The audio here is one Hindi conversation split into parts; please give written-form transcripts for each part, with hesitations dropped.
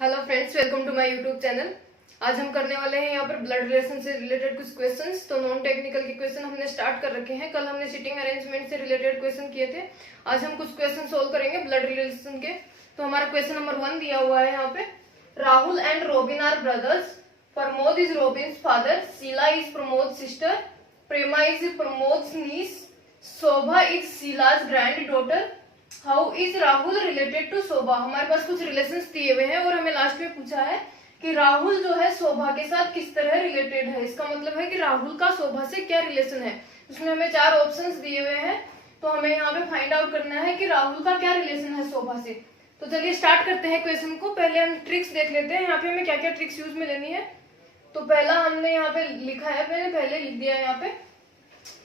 Hello friends, welcome to my YouTube channel. आज हम करने वाले हैं यहाँ पर ब्लड रिलेशन से रिलेटेड कुछ क्वेश्चंस। तो नॉन टेक्निकल के क्वेश्चन हमने स्टार्ट कर रखे हैं। कल हमने सिटिंग अरेंजमेंट से रिलेटेड क्वेश्चन किए थे। आज हम कुछ क्वेश्चन सोल्व करेंगे ब्लड रिलेशन के। तो हमारा क्वेश्चन नंबर 1 दिया हुआ है यहाँ पे। Rahul and Robin are brothers. Pramod is Robin's father, Sheela is Pramod sister, Prema is Pramod niece, Shobha is Sheela's granddaughter. How is Rahul related to Shobha. हमारे पास कुछ रिलेशंस दिए हुए हैं और हमें लास्ट में पूछा है कि राहुल जो है शोभा के साथ किस तरह रिलेटेड है। इसका मतलब है कि राहुल का शोभा से क्या रिलेशन है। उसमें हमें 4 ऑप्शंस दिए हुए हैं, तो हमें यहाँ पे फाइंड आउट करना है कि राहुल का क्या रिलेशन है शोभा से। तो चलिए स्टार्ट करते हैं क्वेश्चन को। पहले हम ट्रिक्स देख लेते हैं यहाँ पे हमें क्या क्या ट्रिक्स यूज में लेनी है। तो पहला हमने यहाँ पे लिखा है, पहले लिख दिया है यहाँ पे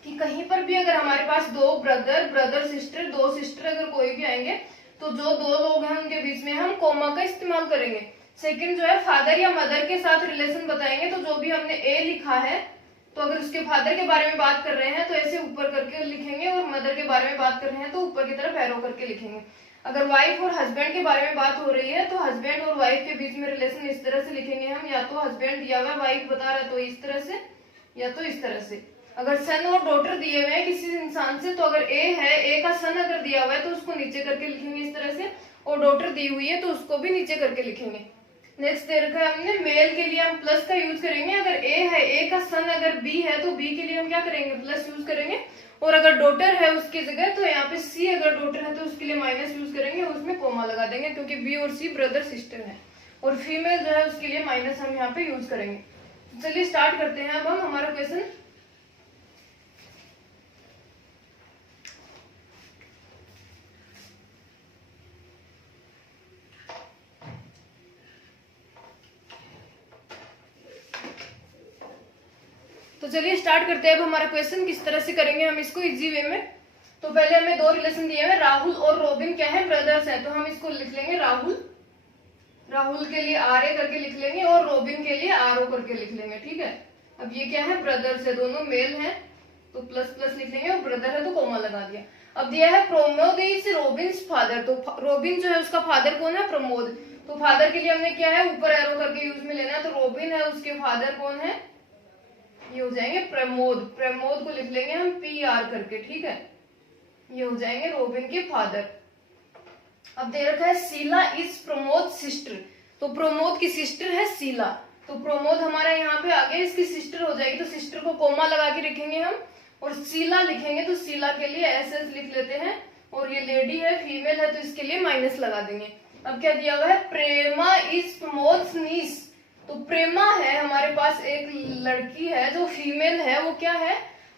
कि कहीं पर भी अगर हमारे पास 2 ब्रदर सिस्टर, 2 सिस्टर अगर कोई भी आएंगे तो जो 2 लोग हैं उनके बीच में हम कोमा का इस्तेमाल करेंगे। सेकंड जो है फादर या मदर के साथ रिलेशन बताएंगे। तो जो भी हमने ए लिखा है, तो अगर उसके फादर के बारे में बात कर रहे हैं तो ऐसे ऊपर करके लिखेंगे, और मदर के बारे में बात कर रहे हैं तो ऊपर की तरफ एरो करके लिखेंगे। अगर वाइफ और हस्बैंड के बारे में बात हो रही है तो हस्बैंड और वाइफ के बीच में रिलेशन इस तरह से लिखेंगे हम, या तो हस्बैंड दिया हुआ वाइफ बता रहा है तो इस तरह से, या तो इस तरह से। अगर सन और डॉटर दिए हुए हैं किसी इंसान से, तो अगर ए है, ए का सन अगर दिया हुआ है तो उसको नीचे करके लिखेंगे इस तरह से, और डॉटर दी हुई है तो उसको भी नीचे करके लिखेंगे। नेक्स्ट दे रखा है हमने मेल के लिए हम प्लस का यूज करेंगे। अगर ए है, ए का सन अगर बी है तो बी के लिए हम क्या करेंगे, प्लस यूज करेंगे। और अगर डॉटर है उसकी जगह तो यहाँ पे सी अगर डॉटर है तो उसके लिए माइनस यूज करेंगे, उसमें कोमा लगा देंगे क्योंकि बी और सी ब्रदर सिस्टर है। और फीमेल जो है उसके लिए माइनस हम यहाँ पे यूज करेंगे। चलिए स्टार्ट करते हैं अब हम हमारा क्वेश्चन। तो चलिए स्टार्ट करते हैं अब हमारा क्वेश्चन। किस तरह से करेंगे हम इसको इजी वे में। तो पहले हमें 2 रिलेशन दिए हैं, राहुल और रोबिन क्या है, ब्रदर्स हैं। तो हम इसको लिख लेंगे राहुल के लिए आर ए करके लिख लेंगे और रोबिन के लिए आर ओ करके लिख लेंगे। ठीक है, अब ये क्या है, ब्रदर्स है, दोनों मेल हैं तो प्लस प्लस लिख लेंगे, और ब्रदर है तो कोमा लगा दिया। अब दिया है प्रमोद इज रोबिन्स फादर। तो रोबिन जो है उसका फादर कौन है, प्रमोद। तो फादर के लिए हमने क्या है, ऊपर एरो करके यूज में लेना है। तो रोबिन है, उसके फादर कौन है, ये हो जाएंगे प्रमोद। प्रमोद को लिख लेंगे हम पी आर करके। ठीक है, ये हो जाएंगे रोबिन के फादर। अब दे रखा है शीला इज प्रमोद सिस्टर। तो प्रमोद की सिस्टर है शीला, तो प्रमोद हमारा यहाँ पे आगे इसकी सिस्टर हो जाएगी। तो सिस्टर को कोमा लगा के लिखेंगे हम, और शीला लिखेंगे तो शीला के लिए एस एस लिख लेते हैं। और ये लेडी है, फीमेल है, तो इसके लिए माइनस लगा देंगे। अब क्या दिया हुआ है, प्रेमा इज प्रमोद नीस। तो प्रेमा है, हमारे पास एक लड़की है जो फीमेल है, वो क्या है,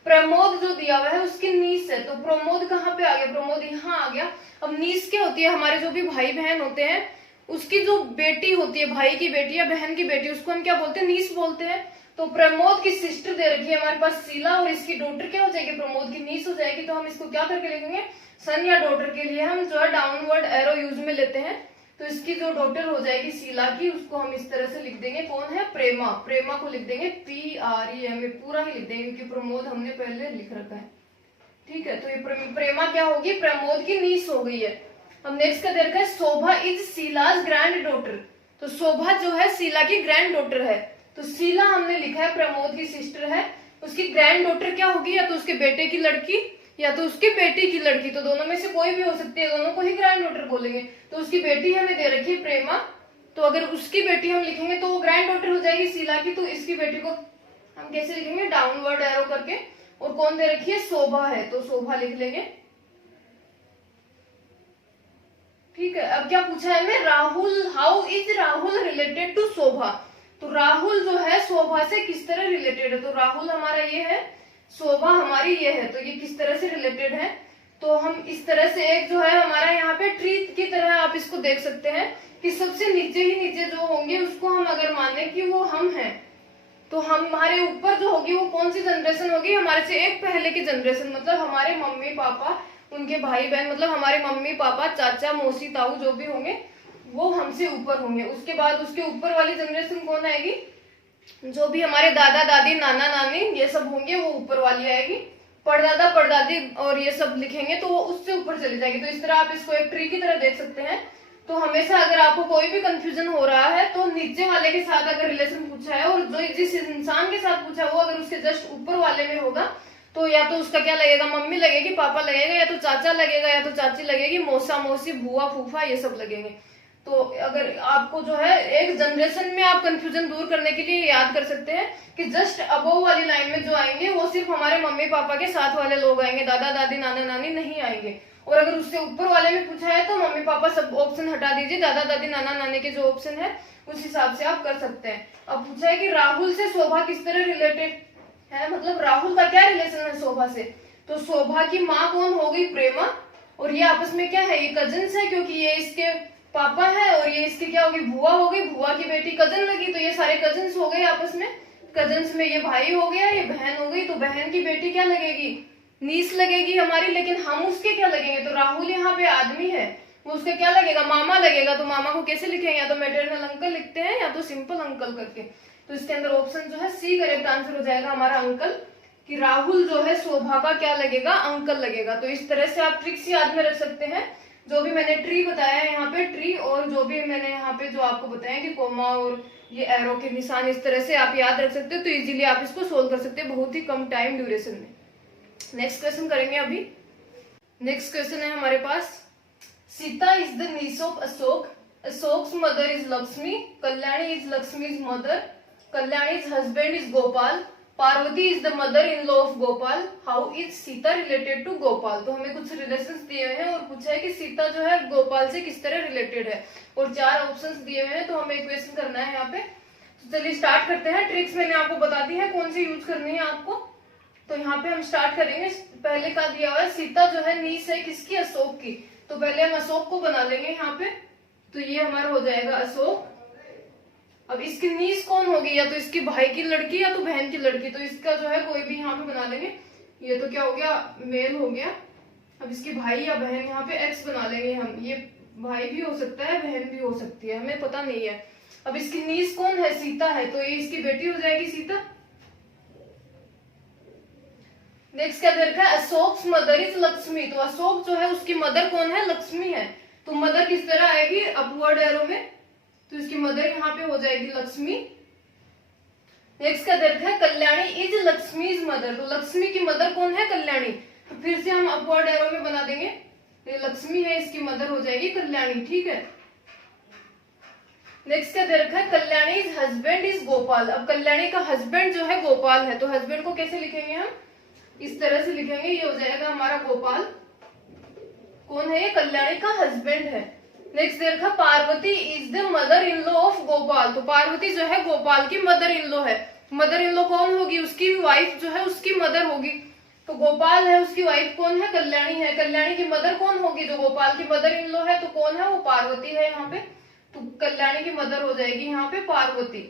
प्रमोद जो दिया हुआ है उसकी नीस है। तो प्रमोद कहाँ पे आ गया, प्रमोद यहाँ आ गया। अब नीस क्या होती है, हमारे जो भी भाई बहन होते हैं उसकी जो बेटी होती है, भाई की बेटी या बहन की बेटी, उसको हम क्या बोलते हैं, नीस बोलते हैं। तो प्रमोद की सिस्टर दे रखी है हमारे पास शीला, और इसकी डॉटर क्या हो जाएगी, प्रमोद की नीस हो जाएगी। तो हम इसको क्या करके लिखेंगे, सन या डॉटर के लिए हम जो है डाउनवर्ड एरो यूज में लेते हैं। तो इसकी जो डॉटर हो जाएगी शीला की, उसको हम इस तरह से लिख देंगे, कौन है, प्रेमा। प्रेमा को लिख देंगे P R E M A, पूरा ही लिख देंगे क्योंकि प्रमोद हमने पहले लिख रखा है। ठीक है, तो ये प्रेमा क्या होगी, प्रमोद की नीस हो गई है। अब नेक्स्ट का दे रखा है शोभा इज शीलाज ग्रैंड डॉटर। तो शोभा जो है शीला की ग्रैंड डॉटर है। तो शीला हमने लिखा है प्रमोद की सिस्टर है, उसकी ग्रैंड डॉटर क्या होगी, या तो उसके बेटे की लड़की या तो उसके बेटी की लड़की। तो दोनों में से कोई भी हो सकती है, दोनों को ही ग्रैंड डॉटर बोलेंगे। तो उसकी बेटी हमें दे रखी है प्रेमा, तो अगर उसकी बेटी हम लिखेंगे तो वो ग्रैंड डॉटर हो जाएगी शीला की। तो इसकी बेटी को हम कैसे लिखेंगे, डाउनवर्ड एरो करके। और कौन दे रखी है, शोभा है, तो शोभा लिख लेंगे। ठीक है, अब क्या पूछा है हमें, Rahul, how is Rahul related to Shobha. तो राहुल जो है शोभा से किस तरह रिलेटेड है। तो राहुल हमारा ये है, शोभा हमारी ये है, तो ये किस तरह से रिलेटेड है। तो हम इस तरह से एक जो है हमारा यहाँ पे ट्री की तरह आप इसको देख सकते हैं कि सबसे नीचे ही नीचे जो होंगे उसको हम अगर माने कि वो हम हैं, तो हमारे ऊपर जो होगी वो कौन सी जनरेशन होगी, हमारे से एक पहले की जनरेशन, मतलब हमारे मम्मी पापा, उनके भाई बहन, मतलब हमारे मम्मी पापा, चाचा मौसी ताऊ जो भी होंगे वो हमसे ऊपर होंगे। उसके बाद उसके ऊपर वाली जनरेशन कौन आएगी, जो भी हमारे दादा दादी नाना नानी ये सब होंगे वो ऊपर वाली आएगी। परदादा परदादी और ये सब लिखेंगे तो वो उससे ऊपर चली जाएगी। तो इस तरह आप इसको एक ट्री की तरह देख सकते हैं। तो हमेशा अगर आपको कोई भी कंफ्यूजन हो रहा है तो नीचे वाले के साथ अगर रिलेशन पूछा है और जो जिस इंसान के साथ पूछा है वो अगर उसके जस्ट ऊपर वाले में होगा तो या तो उसका क्या लगेगा, मम्मी लगेगी, पापा लगेगा, या तो चाचा लगेगा, या तो चाची लगेगी, मौसा मौसी बुआ फूफा ये सब लगेंगे। तो अगर आपको जो है एक जनरेशन में आप कंफ्यूजन दूर करने के लिए याद कर सकते हैं कि जस्ट अबोव वाली लाइन में जो आएंगे वो सिर्फ हमारे मम्मी पापा के साथ वाले लोग आएंगे, दादा दादी नाना नानी नहीं आएंगे। और अगर उससे ऊपर वाले में पूछा है तो मम्मी पापा सब ऑप्शन हटा दीजिए, दादा दादी नाना नानी के जो ऑप्शन है उस हिसाब से आप कर सकते हैं। अब पूछा है कि राहुल से शोभा किस तरह रिलेटेड है, मतलब राहुल का क्या रिलेशन है शोभा से। तो शोभा की माँ कौन हो गई, प्रेमा, और ये आपस में क्या है, ये कजिन्स है क्योंकि ये इसके पापा है और ये इसकी क्या होगी, बुआ हो गई, बुआ की बेटी कजन लगी, तो ये सारे कजिन्स हो गए आपस में। कजिन्स में ये भाई हो गया, ये बहन हो गई, तो बहन की बेटी क्या लगेगी, नीस लगेगी हमारी, लेकिन हम उसके क्या लगेंगे, तो राहुल यहाँ पे आदमी है, वो उसका क्या लगेगा, मामा लगेगा। तो मामा को कैसे लिखेंगे, या तो मैटरनल अंकल लिखते हैं या तो सिंपल अंकल करके। तो इसके अंदर ऑप्शन जो है सी करेक्ट आंसर हो जाएगा हमारा अंकल, कि राहुल जो है शोभा का क्या लगेगा, अंकल लगेगा। तो इस तरह से आप ट्रिक्स याद में रख सकते हैं। जो भी मैंने ट्री बताया है यहाँ पे, ट्री, और जो भी मैंने यहाँ पे जो आपको बताया कि कोमा और ये एरो के निशान, इस तरह से आप याद रख सकते हो, तो इजीली आप इसको सोल्व कर सकते हैं बहुत ही कम टाइम ड्यूरेशन में। नेक्स्ट क्वेश्चन करेंगे अभी। नेक्स्ट क्वेश्चन है हमारे पास, Sita is the niece of Ashok, Ashok's mother is Lakshmi, Kalyani is Lakshmi's mother, Kalyani's husband is Gopal, Parvati is the mother in law of Gopal, how is Sita related to Gopal. तो हमें कुछ रिलेशंस दिए हुए हैं और पूछा है कि सीता जो है गोपाल से किस तरह रिलेटेड है, और 4 ऑप्शंस दिए हुए हैं, तो हमें इक्वेशन करना है यहाँ पे। तो चलिए स्टार्ट करते हैं। ट्रिक्स मैंने आपको बता दी है कौन सी यूज करनी है आपको। तो यहाँ पे हम स्टार्ट करेंगे, पहले का दिया हुआ है सीता जो है नीस है किसकी, अशोक की। तो पहले हम अशोक को बना लेंगे यहाँ पे, तो ये हमारा हो जाएगा अशोक। अब इसकी नीस कौन होगी, या तो इसकी भाई की लड़की या तो बहन की लड़की, तो इसका जो है कोई भी यहाँ पे बना लेंगे। ये तो क्या हो गया, मेल हो गया। अब इसकी भाई या बहन यहाँ पे एक्स बना लेंगे हम, ये भाई भी हो सकता है बहन भी हो सकती है, हमें पता नहीं है। अब इसकी नीस कौन है, सीता है, तो ये इसकी बेटी हो जाएगी सीता। नेक्स्ट क्या दे रखा है, अशोक मदर इज लक्ष्मी, तो अशोक जो है उसकी मदर कौन है, लक्ष्मी है। तो मदर किस तरह आएगी, अपवर्ड एरो में, तो इसकी मदर यहाँ पे हो जाएगी लक्ष्मी। नेक्स्ट क्या दे रखा है, कल्याणी इज लक्ष्मीज मदर, तो लक्ष्मी की मदर कौन है, कल्याणी। तो फिर से हम अपवर्ड एरो में बना देंगे, ये लक्ष्मी है, इसकी मदर हो जाएगी कल्याणी, ठीक है। नेक्स्ट क्या दे रखा है, Kalyani is husband is Gopal. अब कल्याणी का हस्बैंड जो है गोपाल है, तो हस्बैंड को कैसे लिखेंगे हम, इस तरह से लिखेंगे, ये हो जाएगा हमारा गोपाल। कौन है ये, कल्याणी का हस्बैंड है। नेक्स्ट दे रखा, Parvati is the mother in law of Gopal, तो पार्वती जो है गोपाल की मदर इन लॉ है। मदर इन लॉ कौन होगी, उसकी वाइफ जो है उसकी मदर होगी। तो गोपाल है, उसकी वाइफ कौन है, कल्याणी है। कल्याणी की मदर कौन होगी, जो गोपाल की मदर इन लॉ है, तो कौन है, वो पार्वती है यहाँ पे। तो कल्याणी की मदर हो जाएगी यहाँ पे पार्वती,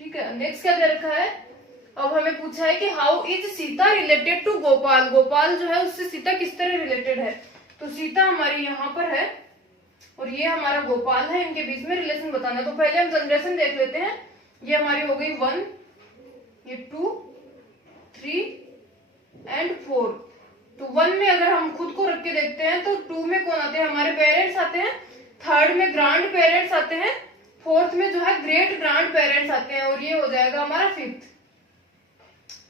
ठीक है। नेक्स्ट क्या दे रखा है, अब हमें पूछा है कि how is Sita related to Gopal, Gopal जो है उससे सीता किस तरह रिलेटेड है। तो सीता हमारी यहाँ पर है और ये हमारा गोपाल है, इनके बीच में रिलेशन बताना है। तो पहले हम जनरेशन देख लेते हैं। ये हमारी हो गई 1, ये 2, 3 एंड 4। तो 1 में अगर हम खुद को रख के देखते हैं तो 2 में कौन आते हैं, हमारे पेरेंट्स आते हैं, 3rd में ग्रांड पेरेंट्स आते हैं, 4th में जो है ग्रेट ग्रांड पेरेंट्स आते हैं, और ये हो जाएगा हमारा 5th,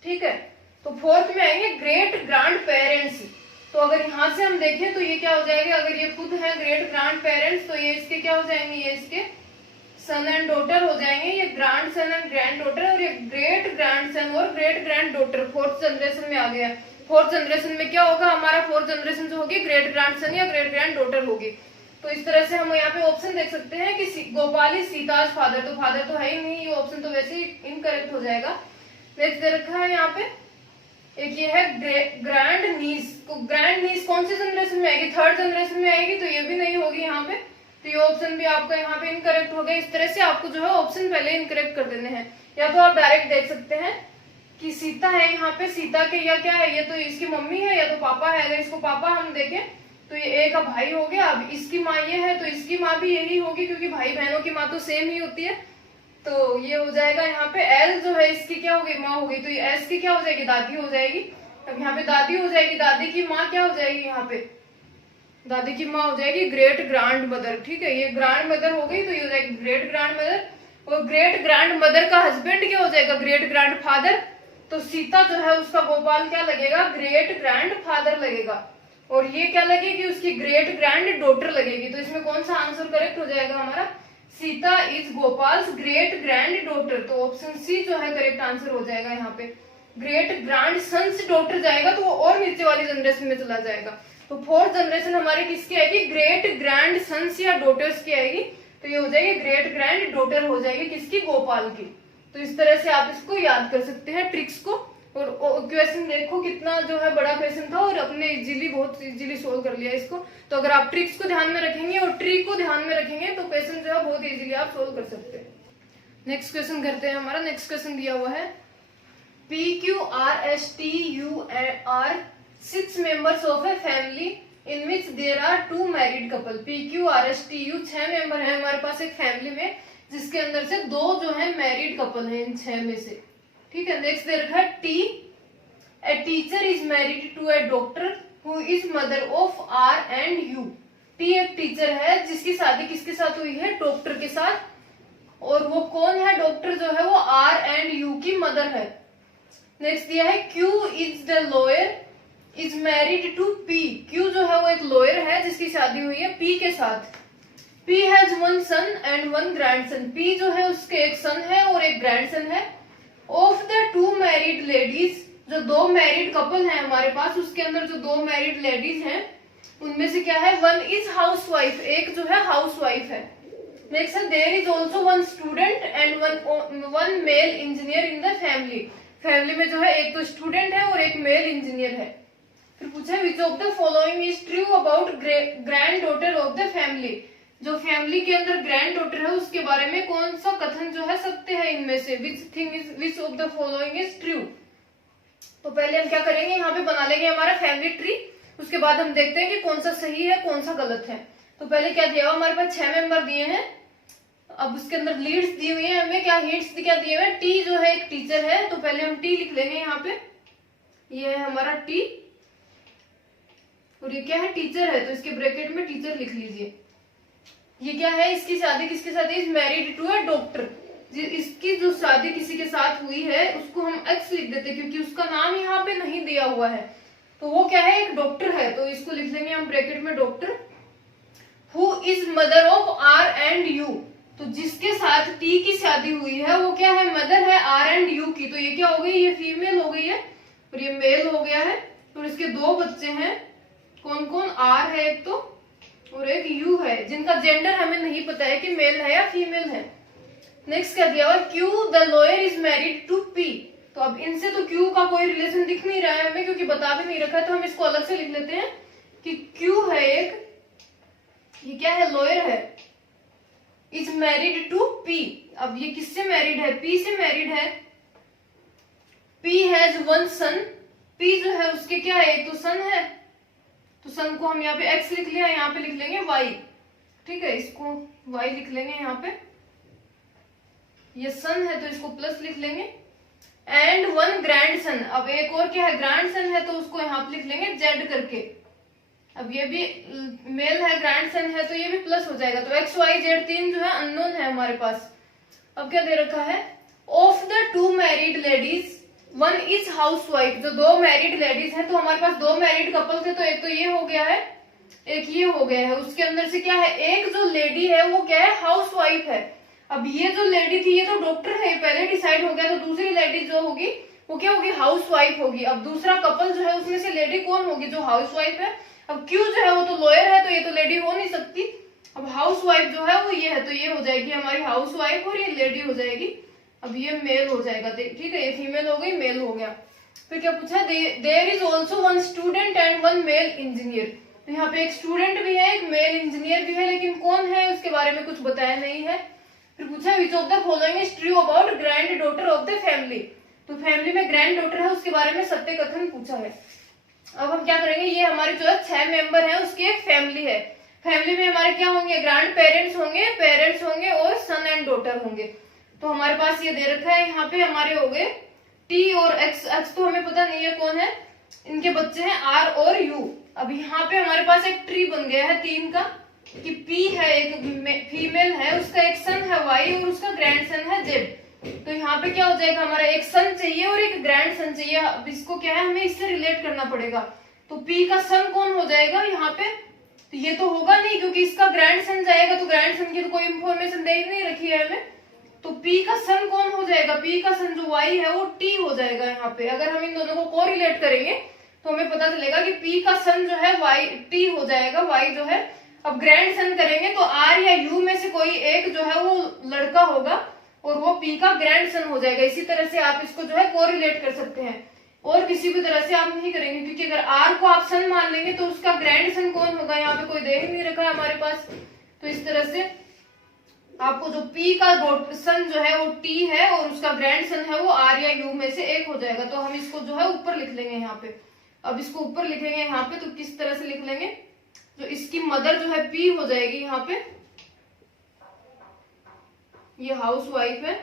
ठीक है। तो 4th में आएंगे ग्रेट ग्रांड पेरेंट्स। तो अगर यहाँ से हम देखें तो ये क्या हो जाएगा, अगर ये खुद है ग्रेट ग्रांड पेरेंट्स, तो ये इसके क्या हो जाएंगे, ये इसके सन एंड डॉटर हो जाएंगे, ये grandson and granddaughter, और ये ग्रेट ग्रैंड सन और great grand daughter 4th generation में आ गया। 4th जनरेशन में क्या होगा, हमारा 4th जनरेशन जो होगी ग्रेट ग्रैंड सन या ग्रेट ग्रैंड डॉटर होगी। तो इस तरह से हम यहाँ पे ऑप्शन देख सकते हैं कि गोपाल इज सीताज फादर, तो फादर तो है ही नहीं, ये ऑप्शन तो वैसे ही इनकरेक्ट हो जाएगा। नेक्स्ट दे रखा है यहाँ पे, एक ये है ग्रैंड नीस, तो ग्रैंड नीस कौन सी जनरेशन में आएगी, 3rd जनरेशन में आएगी, तो ये भी नहीं होगी यहाँ पे। तो ये ऑप्शन भी आपका यहाँ पे इनकरेक्ट हो गया। इस तरह से आपको जो है ऑप्शन पहले इनकरेक्ट कर देने हैं, या तो आप डायरेक्ट देख सकते हैं कि सीता है यहाँ पे, सीता के या क्या है, ये तो इसकी मम्मी है या तो पापा है। अगर इसको पापा हम देखें तो ये ए का भाई हो गया। अब इसकी माँ ये है तो इसकी माँ भी यही होगी, क्योंकि भाई बहनों की माँ तो सेम ही होती है। तो ये हो जाएगा यहाँ पे एल जो है इसकी क्या होगी, माँ होगी, तो ये एस की क्या हो जाएगी, दादी हो जाएगी। अब यहाँ पे दादी हो जाएगी, दादी की माँ क्या हो जाएगी यहाँ पे, दादी की माँ हो जाएगी ग्रेट ग्रैंड मदर, ठीक है, ये ग्रैंड मदर हो गई तो ये हो जाएगी ग्रेट ग्रैंड मदर। और ग्रेट ग्रैंड मदर का हस्बैंड क्या हो जाएगा, ग्रेट ग्रैंड फादर। तो सीता जो है उसका गोपाल क्या लगेगा, ग्रेट ग्रैंड फादर लगेगा। और ये क्या लगेगी, उसकी ग्रेट ग्रैंड डॉटर लगेगी। तो इसमें कौन सा आंसर करेक्ट हो जाएगा हमारा, Sita is गोपाल्स great grand daughter. तो ऑप्शन सी जो है करेक्ट आंसर हो जाएगा यहाँ पे। ग्रेट ग्रैंड सन्स डॉटर जाएगा तो वो और नीचे वाली जनरेशन में चला जाएगा। तो फोर्थ जनरेशन हमारी किसकी आएगी, ग्रेट ग्रैंड सन्स या डॉटर्स की आएगी। तो ये हो जाएगी ग्रेट ग्रैंड डॉटर हो जाएगी किसकी, गोपाल की। तो इस तरह से आप इसको याद कर सकते हैं ट्रिक्स को। और क्वेश्चन देखो कितना जो है बड़ा क्वेश्चन था और अपने इजीली बहुत इजीली सोल्व कर लिया इसको। तो अगर आप ट्रिक्स को ध्यान में रखेंगे और ट्रिक को ध्यान में रखेंगे तो क्वेश्चन जो है बहुत इजीली आप सोल्व कर सकते हैं। नेक्स्ट क्वेश्चन करते हैं। हमारा नेक्स्ट क्वेश्चन दिया हुआ है PQRSTUR 6 members of a family in which there are 2 married couple। PQRSTU 6 member है हमारे पास एक फैमिली में जिसके अंदर से 2 जो है मैरिड कपल है इन 6 में से, ठीक है। नेक्स्ट दे रखा है T, a teacher is married to a doctor who is mother of R and U। T एक टीचर है जिसकी शादी किसके साथ हुई है, डॉक्टर के साथ। और वो कौन है, डॉक्टर जो है वो R and U की मदर है। नेक्स्ट दिया है Q is the lawyer is married to P। Q जो है वो एक लॉयर है जिसकी शादी हुई है P के साथ। P has 1 son and 1 grandson। P जो है उसके एक सन है और एक ग्रैंडसन है। Of the 2 married ladies, जो 2 मैरिड कपल हैं हमारे पास उसके अंदर जो 2 मैरिड लेडीज हैं उनमें से क्या है, 1 is housewife, एक जो है हाउसवाइफ है। नेक्स्ट है there is also 1 student and 1 male engineer in the family। Family में जो है एक तो स्टूडेंट है और एक मेल इंजीनियर है। फिर पूछा है which of the following is true about grand daughter of the family. जो फैमिली के अंदर ग्रैंड डॉटर है उसके बारे में कौन सा कथन जो है सत्य है इनमें से, which of the following is true. तो पहले हम क्या करेंगे, यहाँ पे बना लेंगे हमारा फैमिली ट्री, उसके बाद हम देखते हैं कि कौन सा सही है कौन सा गलत है। तो पहले क्या दिया हुआ, हमारे पास 6 मेंबर दिए हैं। अब उसके अंदर लीड्स दी हुई है हमें, क्या हिंट्स क्या दिए हुए हैं, टी जो है एक टीचर है तो पहले हम टी लिख लेंगे यहाँ पे, ये है हमारा टी। और ये क्या है, टीचर है तो इसके ब्रैकेट में टीचर लिख लीजिए। ये क्या है, इसकी शादी किसके साथ है, is married to a doctor. इसकी जो शादी किसी के साथ हुई है उसको हम एक्स लिख देते क्योंकि उसका नाम यहाँ पे नहीं दिया हुआ है। तो वो क्या है, एक डॉक्टर है तो इसको लिख लेंगे हम ब्रैकेट में doctor. Who is mother of R and U. तो जिसके साथ टी की शादी हुई है वो क्या है, मदर है आर एंड यू की। तो ये क्या हो गई, ये फीमेल हो गई है और ये मेल हो गया है। तो इसके 2 बच्चे हैं, कौन कौन, आर है एक तो और एक यू है, जिनका जेंडर हमें नहीं पता है कि मेल है या फीमेल है। नेक्स्ट क्या दिया हुआ, Q the lawyer is married to P. तो अब इनसे तो क्यू का कोई रिलेशन दिख नहीं रहा है हमें क्योंकि बता भी नहीं रखा है, तो हम इसको अलग से लिख लेते हैं कि क्यू है एक, ये क्या है, लॉयर है, इज मैरिड टू पी। अब ये किससे मैरिड है, पी से मैरिड है। पी हैज 1 सन, पी जो है उसके क्या है, एक तो सन है तो सन को हम यहाँ पे एक्स लिख लिया, यहाँ पे लिख लेंगे वाई, ठीक है, इसको वाई लिख लेंगे यहाँ पे। ये सन है तो इसको प्लस लिख लेंगे। एंड 1 ग्रैंड सन, अब एक और क्या है, ग्रैंड सन है तो उसको यहाँ पे लिख लेंगे जेड करके। अब ये भी मेल है, ग्रैंड सन है तो ये भी प्लस हो जाएगा। तो एक्स वाई जेड 3 जो है अननोन है हमारे पास। अब क्या दे रखा है, of the 2 married ladies 1 is housewife. जो 2 मैरिड लेडीज है तो हमारे पास 2 मैरिड कपल थे तो एक तो ये हो गया है, एक ये हो गया है। उसके अंदर से क्या है, एक जो लेडी है वो क्या है, हाउसवाइफ है। अब ये जो लेडी थी ये तो डॉक्टर है, पहले डिसाइड हो गया, तो दूसरी लेडी जो होगी वो क्या होगी, हाउसवाइफ होगी। अब दूसरा कपल जो है उसमें से लेडी कौन होगी, जो हाउसवाइफ है। अब क्यू जो है वो तो लॉयर है तो ये तो लेडी हो नहीं सकती। अब हाउसवाइफ जो है वो ये है तो ये हो जाएगी हमारी हाउसवाइफ और ये लेडी हो जाएगी। अब ये मेल हो जाएगा, ठीक है, ये फीमेल हो गई, मेल हो गया। फिर क्या पूछा, there is also 1 student and 1 male engineer. तो यहाँ पे एक स्टूडेंट भी है, एक मेल इंजीनियर भी है, लेकिन कौन है उसके बारे में कुछ बताया नहीं है। फिर पूछा which of the following is true about grand daughter of the family. तो फैमिली में ग्रैंड डॉटर है उसके बारे में सत्य कथन पूछा है। अब हम क्या करेंगे, ये हमारे जो है 6 मेंबर है उसकी एक फैमिली है। फैमिली में हमारे क्या होंगे, ग्रैंड पेरेंट्स होंगे और सन एंड डॉटर होंगे। तो हमारे पास ये दे रखा है, यहाँ पे हमारे हो गए टी और एक्स। एक्स तो हमें पता नहीं है कौन है, इनके बच्चे हैं आर और यू। अब यहाँ पे हमारे पास एक ट्री बन गया है 3 का, कि पी है, एक फीमेल है, उसका एक सन है वाई और उसका ग्रैंड सन है जेड। तो यहाँ पे क्या हो जाएगा, हमारा एक सन चाहिए और एक ग्रैंड सन चाहिए। अब इसको क्या है, हमें इससे रिलेट करना पड़ेगा। तो पी का सन कौन हो जाएगा यहाँ पे, तो ये तो होगा नहीं क्योंकि इसका ग्रैंड सन जाएगा, तो ग्रैंड सन की तो कोई इंफॉर्मेशन दे ही नहीं रखी है हमें। तो पी का सन कौन हो जाएगा, पी का सन जो वाई है वो टी हो जाएगा यहाँ पे। अगर हम इन दोनों को कोरिलेट करेंगे तो हमें पता चलेगा कि पी का सन जो है वाई टी हो जाएगा, वाई जो है। अब ग्रैंड सन करेंगे तो आर या यू में से कोई एक जो है वो लड़का होगा और वो पी का ग्रैंड सन हो जाएगा। इसी तरह से आप इसको जो है कोरिलेट कर सकते हैं, और किसी भी तरह से आप नहीं करेंगे, क्योंकि अगर आर को आप सन मान लेंगे तो उसका ग्रैंड सन कौन होगा, यहाँ पे कोई दे ही नहीं रखा है हमारे पास। तो इस तरह से आपको जो पी का सन जो है वो टी है और उसका ग्रैंड सन है वो आर या यू में से एक हो जाएगा। तो हम इसको जो है ऊपर लिख लेंगे यहाँ पे। अब इसको ऊपर लिखेंगे यहाँ पे, तो किस तरह से लिख लेंगे, जो इसकी मदर जो है पी हो जाएगी यहाँ पे, ये हाउस वाइफ है,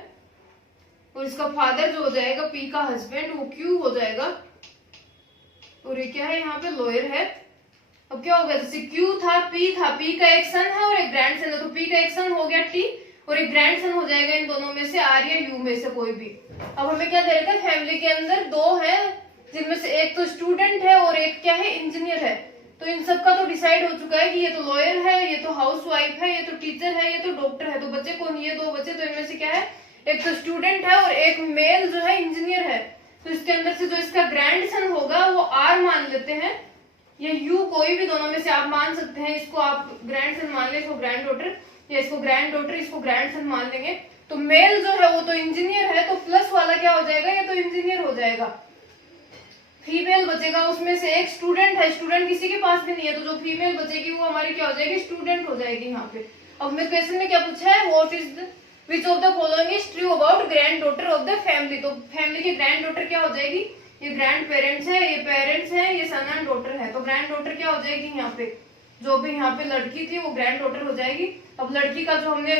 और इसका फादर जो हो जाएगा पी का हस्बैंड वो क्यू हो जाएगा, और ये क्या है यहाँ पे लॉयर है। अब क्या हो गया, जैसे क्यू था, पी का एक सन है और एक ग्रैंड सन है, तो पी का एक सन हो गया टी और एक ग्रैंड सन हो जाएगा इन दोनों में से आर या यू में से कोई भी। अब हमें क्या दे रखा है, फैमिली के अंदर 2 है जिनमें से एक तो स्टूडेंट है और एक क्या है, इंजीनियर है। तो इन सब का तो डिसाइड हो चुका है कि ये तो लॉयर है, ये तो हाउस वाइफ है, ये तो टीचर है, ये तो डॉक्टर है। तो बच्चे कौन, ये 2 बच्चे। तो इनमें से क्या है, एक तो स्टूडेंट है और एक मेल जो है इंजीनियर है। तो इसके अंदर से जो इसका ग्रैंड सन होगा वो आर मान लेते हैं, या यू, कोई भी दोनों में से आप मान सकते हैं। इसको आप ग्रैंड सन मान लें, इसको ग्रैंड डॉटर, या इसको ग्रैंड डॉटर, इसको ग्रैंड सन मान लेंगे। तो मेल जो है वो तो इंजीनियर है, तो प्लस वाला क्या हो जाएगा, ये तो इंजीनियर हो जाएगा। फीमेल बचेगा, उसमें से एक स्टूडेंट है, स्टूडेंट किसी के पास भी नहीं है, तो जो फीमेल बचेगी वो हमारी क्या हो जाएगी, स्टूडेंट हो जाएगी यहाँ पे। अब मैं क्वेश्चन में क्या पूछा है, what is the which of the following is true about grand daughter of the family. तो फैमिली की ग्रैंड डॉटर क्या हो जाएगी, ये ग्रैंड पेरेंट्स है, ये पेरेंट्स है, ये सन एंड डॉटर है। तो ग्रैंड डॉटर क्या हो जाएगी यहाँ पे, जो भी यहाँ पे लड़की थी वो ग्रैंड डॉटर हो जाएगी। अब लड़की का जो हमने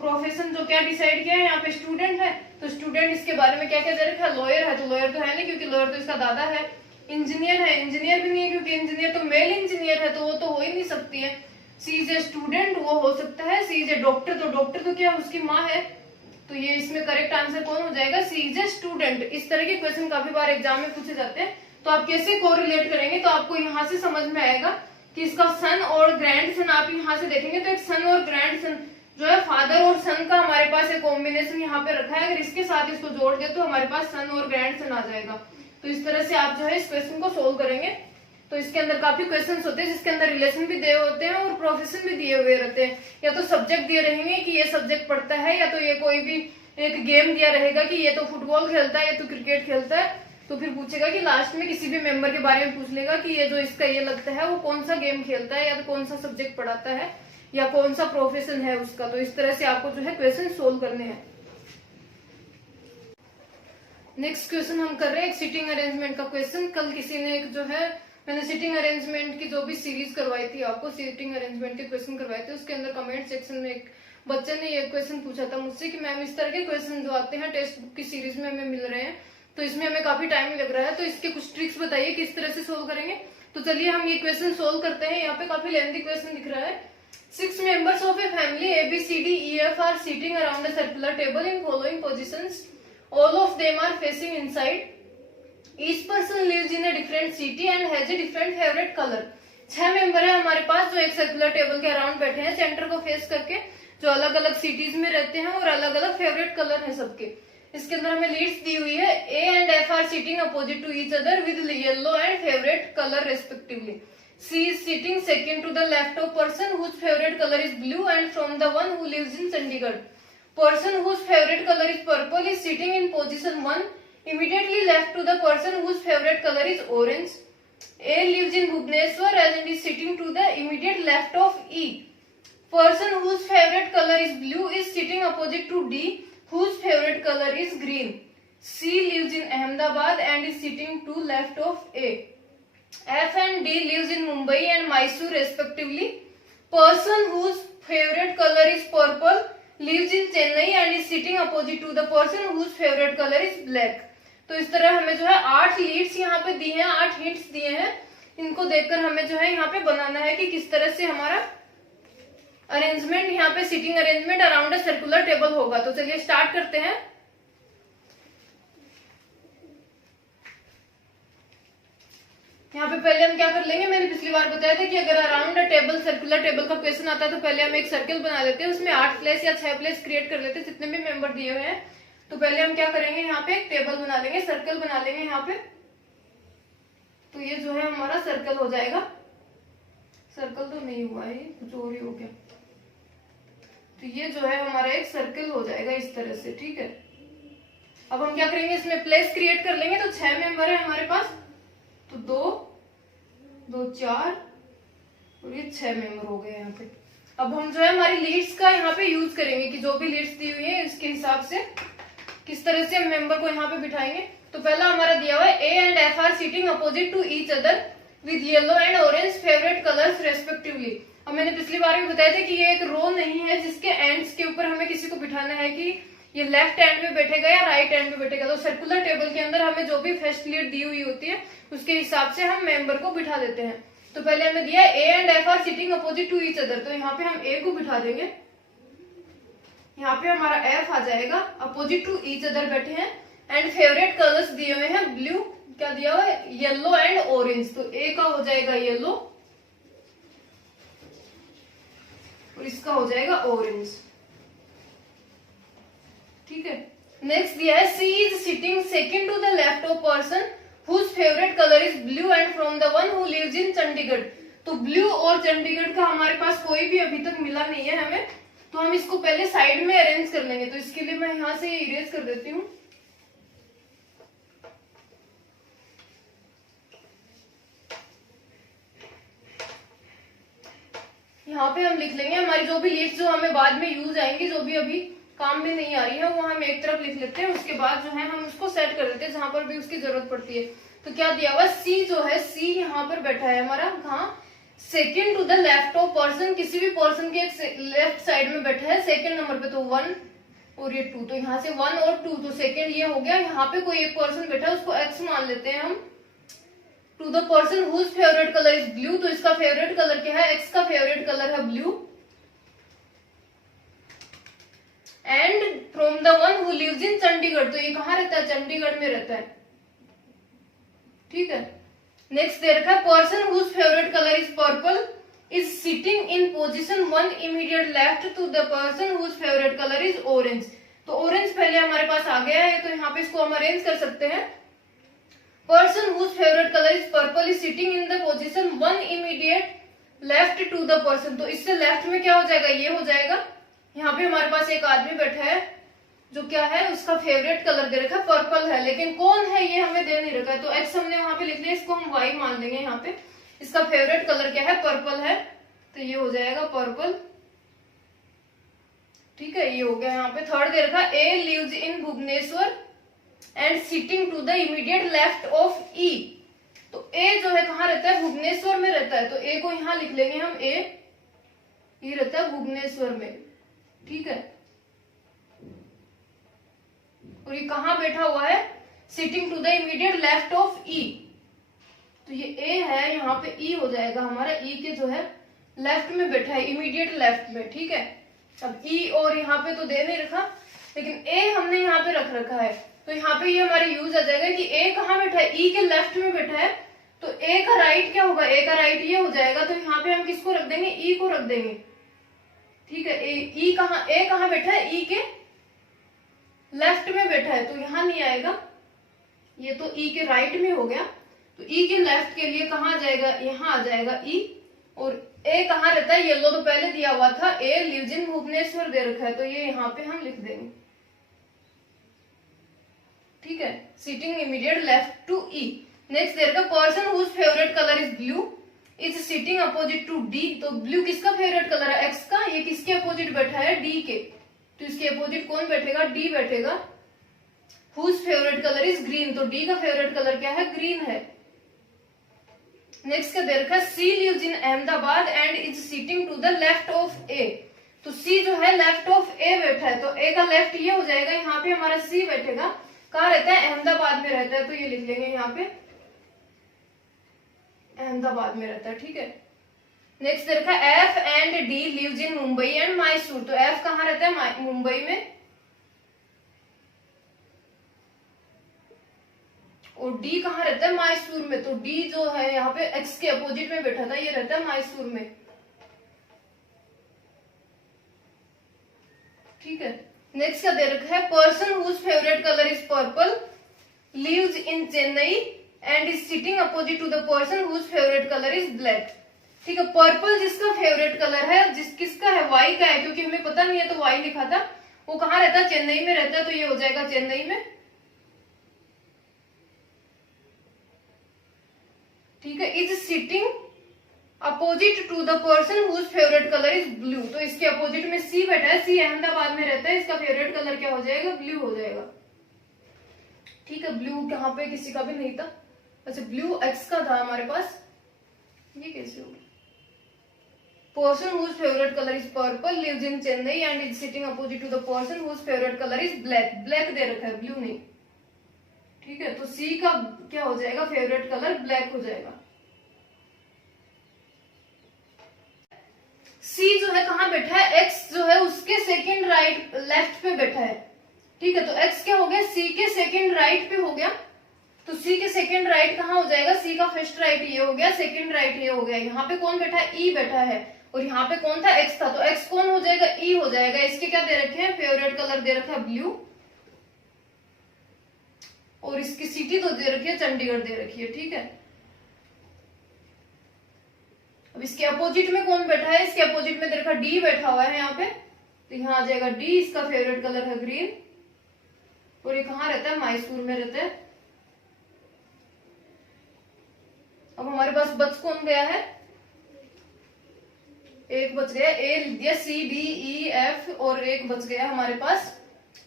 प्रोफेशन जो क्या डिसाइड किया है, यहाँ पे स्टूडेंट है, तो स्टूडेंट इसके बारे में क्या क्या दे रखा है, लॉयर है। तो लॉयर तो है नहीं क्योंकि लॉयर तो इसका दादा है। इंजीनियर है, इंजीनियर भी नहीं है क्योंकि इंजीनियर तो मेल इंजीनियर है, तो वो तो हो ही नहीं सकती है। सी इज ए स्टूडेंट, वो हो सकता है। सी इज ए डॉक्टर, तो डॉक्टर तो क्या उसकी माँ है। तो ये इसमें करेक्ट आंसर कौन हो जाएगा, सी इज ए स्टूडेंट। इस तरह के क्वेश्चन काफी बार एग्जाम में पूछे जाते हैं। तो आप कैसे कोरिलेट करेंगे, तो आपको यहाँ से समझ में आएगा कि इसका सन और ग्रैंड सन आप यहाँ से देखेंगे तो एक सन और ग्रैंड सन जो है, फादर और सन का हमारे पास एक कॉम्बिनेशन यहाँ पे रखा है। अगर इसके साथ इसको जोड़ दे तो हमारे पास सन और ग्रैंड सन आ जाएगा। तो इस तरह से आप जो है इस क्वेश्चन को सोल्व करेंगे। तो इसके अंदर काफी क्वेश्चंस होते हैं जिसके अंदर रिलेशन भी दिए होते हैं और प्रोफेशन भी दिए हुए रहते हैं। या तो सब्जेक्ट दिए रहेंगे कि ये सब्जेक्ट पढ़ता है, या तो ये कोई भी एक गेम दिया रहेगा कि ये तो फुटबॉल खेलता है, ये तो क्रिकेट खेलता है। तो फिर पूछेगा कि लास्ट में किसी भी मेंबर के बारे में पूछ लेगा कि ये जो इसका ये लगता है वो कौन सा गेम खेलता है, या तो कौन सा सब्जेक्ट पढ़ाता है, या कौन सा प्रोफेशन है उसका। तो इस तरह से आपको जो है क्वेश्चन सोल्व करने हैं। नेक्स्ट क्वेश्चन हम कर रहे हैं एक सिटिंग अरेंजमेंट का क्वेश्चन। कल किसी ने एक जो है, मैंने सिटिंग अरेंजमेंट की जो भी सीरीज करवाई थी आपको, सिटिंग अरेंजमेंट के क्वेश्चन करवाए थे, उसके अंदर कमेंट सेक्शन में एक बच्चे ने ये क्वेश्चन पूछा था मुझसे कि मैम इस तरह के क्वेश्चन जो आते हैं टेक्स्ट बुक की सीरीज में हमें मिल रहे हैं, तो इसमें हमें काफी टाइम लग रहा है, तो इसके कुछ ट्रिक्स बताइए किस तरह से सोल्व करेंगे। तो चलिए हम ये क्वेश्चन सोल्व करते हैं। यहाँ पे काफी लेंथी क्वेश्चन दिख रहा है। 6 members of a family ABCDEF are sitting around a circular table in following positions. All of them are facing inside. Each person lives in a different city and has a different favorite color. 6 member है हमारे पास जो एक सर्कुलर टेबल के अराउंड बैठे हैं सेंटर को फेस करके, जो अलग अलग सिटीज में रहते हैं और अलग अलग फेवरेट कलर है सबके। इसके अंदर हमें लीड्स दी हुई है। A and F are sitting opposite to each other with yellow and favorite color respectively. C is sitting second to the left of person whose favorite color is blue and from the one who lives in Chandigarh. Person whose favorite color is purple is sitting in position 1 immediately left to the person whose favorite color is orange. A lives in Bhubaneswar and is sitting to the immediate left of E. Person whose favorite color is blue is sitting opposite to D, whose favorite color is green. C lives in Ahmedabad and is sitting to left of A. F and D lives in Mumbai and Mysore respectively. Person whose favorite color is purple lives in Chennai and is sitting opposite to the person whose favorite color is black. तो इस तरह हमें जो है 8 लीड्स यहाँ पे दी हैं, 8 हिंट्स दिए हैं इनको देखकर हमें जो है यहाँ पे बनाना है कि किस तरह से हमारा अरेंजमेंट, यहाँ पे seating arrangement around a circular table होगा। तो चलिए स्टार्ट करते हैं। यहाँ पे पहले हम क्या कर लेंगे, मैंने पिछली बार बताया था कि अगर अराउंड अ टेबल सर्कुलर टेबल का क्वेश्चन आता है तो पहले हम एक सर्कल बना लेते हैं, उसमें 8 प्लेस या 6 प्लेस क्रिएट कर लेते हैं जितने भी मेंबर दिए हुए हैं। तो पहले हम क्या करेंगे, यहाँ पे एक टेबल बना लेंगे, सर्कल बना लेंगे यहाँ पे। तो ये जो है हमारा सर्कल हो जाएगा। सर्कल तो नहीं हुआ है, कुछ और ही हो गया। तो ये जो है हमारा एक सर्कल हो जाएगा इस तरह से, ठीक है। अब हम क्या करेंगे, इसमें प्लेस क्रिएट कर लेंगे। तो 6 मेंबर है हमारे पास, तो 2 2 4 और ये 6 मेंबर हो गए यहाँ पे। अब हम जो है हमारी लीड्स का यहाँ पे यूज करेंगे कि जो भी लीड्स दी हुई है इसके हिसाब से किस तरह से हम मेंबर को यहाँ पे बिठाएंगे। तो पहला हमारा दिया हुआ है A and F are sitting opposite to each other with yellow and orange favourite colours respectively. अब मैंने पिछली बार भी बताया था कि ये एक रो नहीं है जिसके एंड्स के ऊपर हमें किसी को बिठाना है कि ये लेफ्ट एंड में बैठेगा या राइट एंड में बैठेगा। तो सर्कुलर टेबल के अंदर हमें जो भी फर्स्ट लीड दी हुई होती है उसके हिसाब से हम मेंबर को बिठा देते हैं। तो पहले हमें दिया A and F are sitting opposite to each other, तो यहाँ पे हम ए को बिठा देंगे। यहाँ पे हमारा एफ आ जाएगा, अपोजिट टू ईच अदर बैठे हैं एंड फेवरेट कलर्स दिए हुए हैं ब्लू, क्या दिया हुआ है, येलो एंड ऑरेंज। तो ए का हो जाएगा येलो और इसका हो जाएगा ऑरेंज, ठीक है। नेक्स्ट दिया है C is sitting second to the left of person whose favorite color is blue and from the one who lives in Chandigarh. तो ब्लू और चंडीगढ़ का हमारे पास कोई भी अभी तक मिला नहीं है हमें, तो हम इसको पहले साइड में अरेंज कर लेंगे। तो इसके लिए मैं यहां से इरेज कर देती हूँ। यहाँ पे हम लिख लेंगे हमारी जो भी लिस्ट जो हमें बाद में यूज आएंगी, जो भी अभी काम में नहीं आ रही है, वो हम एक तरफ लिख लेते हैं। उसके बाद जो है हम उसको सेट कर देते हैं जहां पर भी उसकी जरूरत पड़ती है। तो क्या दिया हुआ, सी जो है, सी यहाँ पर बैठा है हमारा, कहाँ, second to the left of person, किसी भी पर्सन के लेफ्ट साइड में बैठा है सेकेंड नंबर पे। तो 1 और ये 2, तो यहाँ से 1 और 2, तो सेकेंड ये हो गया। यहाँ पे कोई एक पर्सन बैठा है, उसको एक्स मान लेते हैं हम। To the person whose favourite colour is blue, तो इसका फेवरेट कलर क्या है, एक्स का फेवरेट कलर है blue. And from the one who lives in Chandigarh, तो ये कहाँ रहता है, चंडीगढ़ में रहता है, ठीक है। नेक्स्ट दे रखा है person whose favourite colour is purple is sitting in position 1 immediate left to the person whose favourite colour is orange. तो ऑरेंज पहले हमारे पास आ गया है, तो यहाँ पे इसको हम अरेंज कर सकते हैं। Person whose favourite colour is purple is sitting in the position 1 immediate left to the person. तो इससे लेफ्ट में क्या हो जाएगा, ये हो जाएगा। यहाँ पे हमारे पास एक आदमी बैठा है जो क्या है, उसका फेवरेट कलर दे रखा है पर्पल है, लेकिन कौन है ये हमें दे नहीं रखा है। तो एक्स हमने वहां पे लिख लिया, इसको हम वाई मान लेंगे। यहाँ पे इसका फेवरेट कलर क्या है, पर्पल है, तो ये हो जाएगा पर्पल, ठीक है। ये हो गया। यहाँ पे थर्ड दे रखा A lives in Bhubaneswar and sitting to the immediate left of E. तो ए जो है कहाँ रहता है, भुवनेश्वर में रहता है, तो ए को यहाँ लिख लेंगे हम, ए ये रहता है भुवनेश्वर में, ठीक है। और ये कहाँ बैठा हुआ है, sitting to the immediate left of E. तो ये ए है, यहाँ पे ई हो जाएगा हमारा, ई के जो है लेफ्ट में बैठा है, इमीडिएट लेफ्ट में, ठीक है। अब ई और यहाँ पे तो दे नहीं रखा, लेकिन ए हमने यहाँ पे रख रखा है, तो यहाँ पे ये हमारे यूज आ जाएगा कि ए कहाँ बैठा है, ई के लेफ्ट में बैठा है। तो ए का राइट क्या होगा, ए का राइट ये हो जाएगा। तो यहाँ पे हम किसको रख देंगे, ई को रख देंगे, ठीक है। ए कहाँ बैठा है, ई के लेफ्ट में बैठा है, तो यहां नहीं आएगा, ये तो ई के राइट में हो गया। तो ई के लेफ्ट के लिए कहाँ आ जाएगा, यहाँ आ जाएगा ई। और ए कहाँ रहता है, येलो तो पहले दिया हुआ था, ए लिव्स इन भुवनेश्वर दे रखा है, तो ये यहाँ पे हम लिख देंगे, ठीक है, sitting immediate left to E. Next there का person whose favourite colour is blue is sitting opposite to D. तो ब्लू किसका फेवरेट कलर है, एक्स का, ये किसके अपोजिट बैठा है, डी के, तो इसके अपोजिट कौन बैठेगा, डी बैठेगा। Whose favourite colour is green, तो डी का फेवरेट कलर क्या है, ग्रीन है। नेक्स्ट का दे रखा है C lives in Ahmedabad and is sitting to the left of A. तो सी जो है लेफ्ट ऑफ ए बैठा है, तो ए का लेफ्ट ये हो जाएगा, यहाँ पे हमारा सी बैठेगा, कहाँ रहता है, अहमदाबाद में रहता है, तो ये लिख लेंगे यहाँ पे, अहमदाबाद में रहता है, ठीक है। नेक्स्ट दे रखा है F and D lives in Mumbai and Mysore. तो एफ कहाँ रहता है? मुंबई में, और डी कहाँ रहता है? मैसूर में। तो डी जो है यहाँ पे एक्स के अपोजिट में बैठा था, ये रहता है मैसूर में, ठीक है। नेक्स्ट का दे रखा है person whose favourite colour is purple lives in Chennai and is sitting opposite to the person whose favourite colour is black, ठीक है। पर्पल जिसका फेवरेट कलर है, किसका है? वाई का है, क्योंकि हमें पता नहीं है तो वाई लिखा था। वो कहाँ रहता है? चेन्नई में रहता है, तो ये हो जाएगा चेन्नई में, ठीक है। Is sitting opposite to the person whose favourite colour is blue. तो इसके अपोजिट में सी बैठा है, सी अहमदाबाद में रहता है, इसका फेवरेट कलर क्या हो जाएगा? ब्लू हो जाएगा, ठीक है। ब्लू कहाँ पे किसी का भी नहीं था। अच्छा, ब्लू एक्स का था हमारे पास, ये कैसे होगा? Person whose favourite colour is purple lives in Chennai and is sitting opposite to the person whose favourite colour is black. Black दे रखा है, ब्लू नहीं, ठीक है। तो सी का क्या हो जाएगा? फेवरेट कलर ब्लैक हो जाएगा। सी जो है कहाँ बैठा है? एक्स जो है उसके सेकंड राइट लेफ्ट पे बैठा है, ठीक है। तो एक्स क्या हो गया? सी के सेकंड राइट पे हो गया। तो सी के सेकंड राइट कहाँ हो जाएगा? सी का फर्स्ट राइट ये हो गया, सेकंड राइट ये हो गया। यहाँ पे कौन बैठा है? ई बैठा है, और यहाँ पे कौन था? एक्स था। तो एक्स कौन हो जाएगा? ई हो जाएगा। इसके क्या दे रखे हैं? फेवरेट कलर दे रखा है ब्लू, और इसकी सिटी तो दे रखी है चंडीगढ़ दे रखी है, ठीक है। अब इसके अपोजिट में कौन बैठा है? इसके अपोजिट में देखा डी बैठा हुआ है यहाँ पे, तो यहाँ आ जाएगा डी, इसका फेवरेट कलर है ग्रीन, और ये कहाँ रहता है? मैसूर में रहता है। अब हमारे पास बच कौन गया है? एक बच गया, ए लिख दिया, सी डी ई एफ, और एक बच गया हमारे पास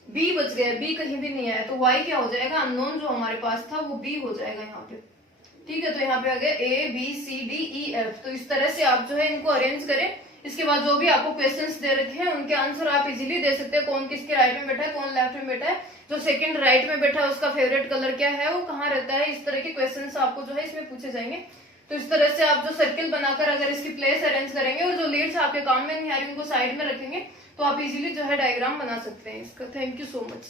बी बच गया। बी कहीं भी नहीं आया, तो वाई क्या हो जाएगा? अननोन जो हमारे पास था वो बी हो जाएगा यहाँ पे, ठीक है। तो यहाँ पे आ गया A B C D E F. तो इस तरह से आप जो है इनको अरेंज करें। इसके बाद जो भी आपको क्वेश्चंस दे रखे हैं उनके आंसर आप इजीली दे सकते हैं। कौन किसके राइट में बैठा है, कौन लेफ्ट में बैठा है, जो सेकंड राइट में बैठा है उसका फेवरेट कलर क्या है, वो कहाँ रहता है, इस तरह के क्वेश्चंस आपको जो है इसमें पूछे जाएंगे। तो इस तरह से आप जो सर्किल बनाकर अगर इसकी प्लेस अरेंज करेंगे और जो लीड्स आपके काम में नहीं आ रही उनको साइड में रखेंगे, तो आप इजीली जो है डायग्राम बना सकते हैं इसका। Thank you so much.